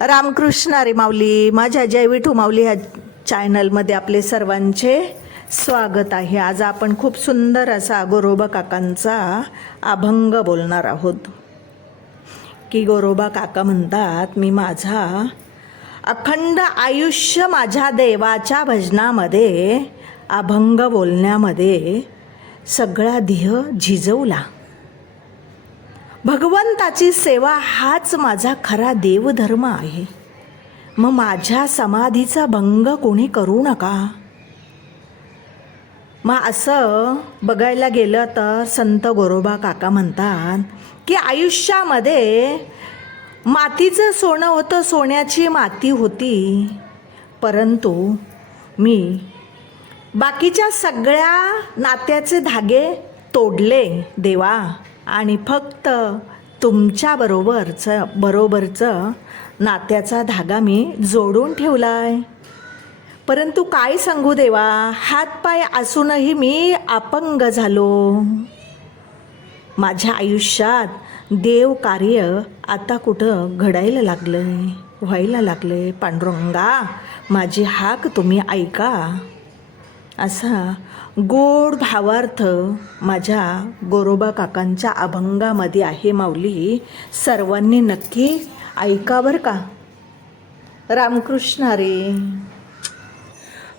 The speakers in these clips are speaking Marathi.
रामकृष्ण अरे माऊली माझ्या जय विठू माऊली ह्या चॅनलमध्ये आपले सर्वांचे स्वागत आहे. आज आपण खूप सुंदर असा गोरोबा काकांचा अभंग बोलणार आहोत. की गोरोबा काका म्हणतात मी माझा अखंड आयुष्य माझ्या देवाच्या भजनामध्ये अभंग बोलण्यामध्ये सगळा ध्येय झिजवला. भगवंताची सेवा हाच माझा खरा देवधर्म आहे. मग माझ्या समाधीचा भंग कोणी करू नका? मग असं बघायला गेलं तर संत गोरोबा काका म्हणतात की आयुष्यामध्ये मातीचं सोनं होतं सोन्याची माती होती. परंतु मी बाकीच्या सगळ्या नात्याचे धागे तोडले देवा. आणि फक्त तुमच्याबरोबरचं बरोबरचं नात्याचा धागा मी जोडून ठेवला आहे परंतु काय सांगू देवा हातपाय असूनही मी अपंग झालो. माझ्या आयुष्यात देव कार्य आता कुठं घडायला लागलंय व्हायला लागलंय. पांडुरंगा माझी हाक तुम्ही ऐका. असा गोड भावार्थ माझ्या गोरोबा काकांच्या अभंगामध्ये आहे माऊली. सर्वांनी नक्की ऐका बरं का. रामकृष्ण रे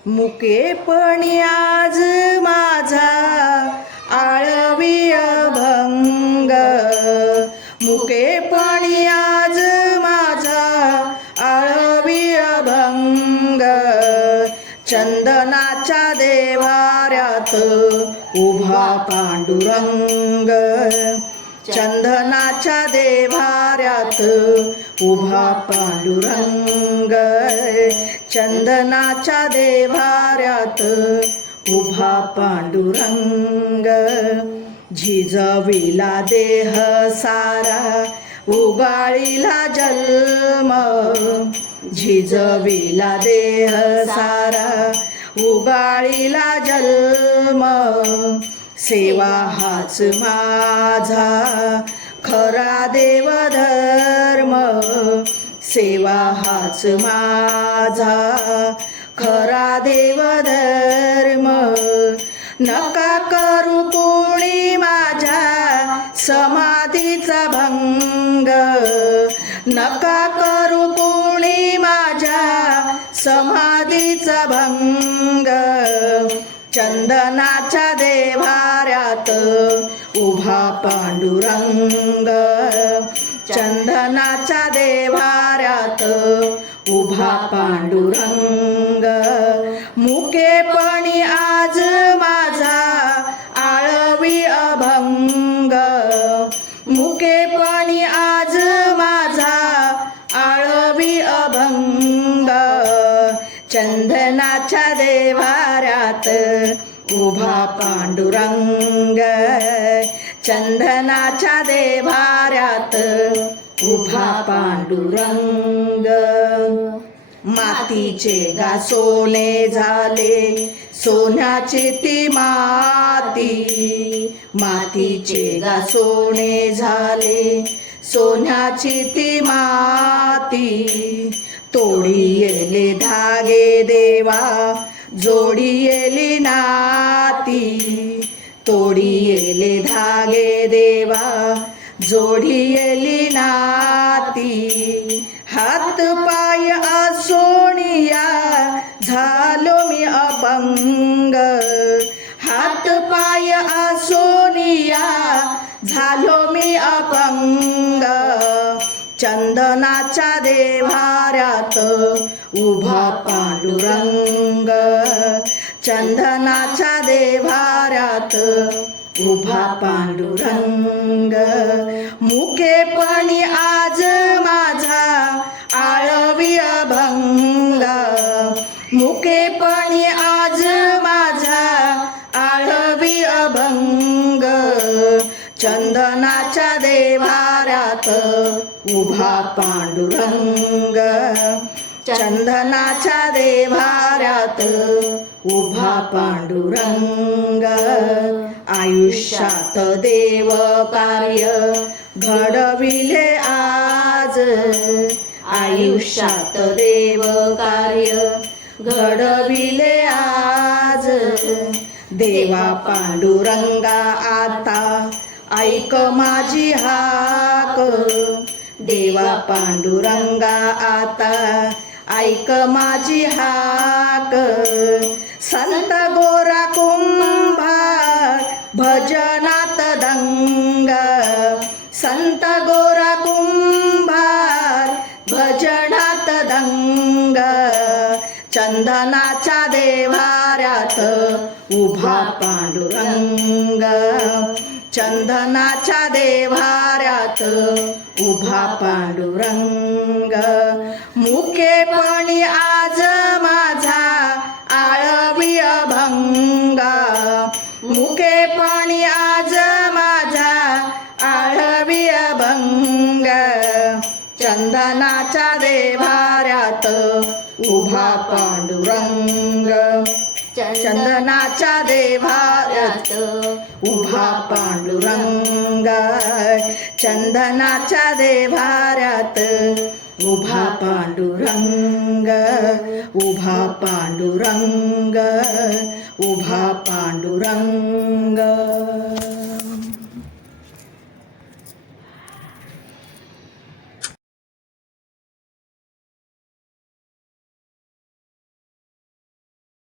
मुकेपणी आज माझा देवाऱ्यात उभा पांडुरंग चंदनाच्या देवाऱ्यात उभा पांडुरंग चंदनाच्या देवाऱ्यात उभा पांडुरंग झिजविला देह सारा उगाळीला जन्म झिजविला देह सारा उगाळीला जन्म. सेवा हाच माझा. खरा देवधर्म. सेवा हाच माझा. खरा देवधर्म. नका करू कोणी माझ्या समाधीचा भंग. नका करू कोणी माझ्या समाधीचा भंग. उभा पांडुरंग चंदनाच्या देवाऱ्यात उभा पांडुरंग. मुकेपणी आज माझा आळवी अभंग. मुकेपणी आज माझा आळवी अभंग. चंदनाच्या देवाऱ्यात उभा पांडुरंग चंदनाच्या देवाऱ्यात उभा पांडुरंग. मातीचे गा सोने झाले सोन्याची ती माती. मातीचे गा सोने झाले सोन्याची ती माती. तोडी येले धागे देवा जोडी येली नाती तोडी येले धागे देवा. जोडी येली नाती हात पाय असोनिया झालो मी अपंग हात पाय असोनिया झालो मी अपंग चंदनाच्या देवाऱ्यात उभा पांडुरंग. चंदनाच्या देवाऱ्यात उभा पांडुरंग. मुकेपणी आज माझा आळवी अभंग. मुकेपणी आज माझा आळवी अभंग. चंदनाच्या देवाऱ्यात उभा पांडुरंग. चंदनाच्या देवाऱ्यात उभा पांडुरंग आयुष्यात देव कार्य घडविले आज. आयुष्यात देव कार्य घडविले आज. देवा पांडुरंगा आता ऐक माझी हाक. देवा पांडुरंगा आता ऐक माझी हाक. संत गोरा कुंभार भजनात दंग. संत गोरा कुंभार भजनात दंग. चंदनाच्या देवाऱ्यात उभा पांडुरंग. चंदनाच्या देवाऱ्यात उभा पांडुरंग. मुके पा चंदनाच्या देवाऱ्यात उभा पांडुरंग. चंदनाच्या देवाऱ्यात उभा पांडुरंग. चंदनाच्या देवाऱ्यात उभा पांडुरंग. उभा पांडुरंग. उभा पांडुरंग.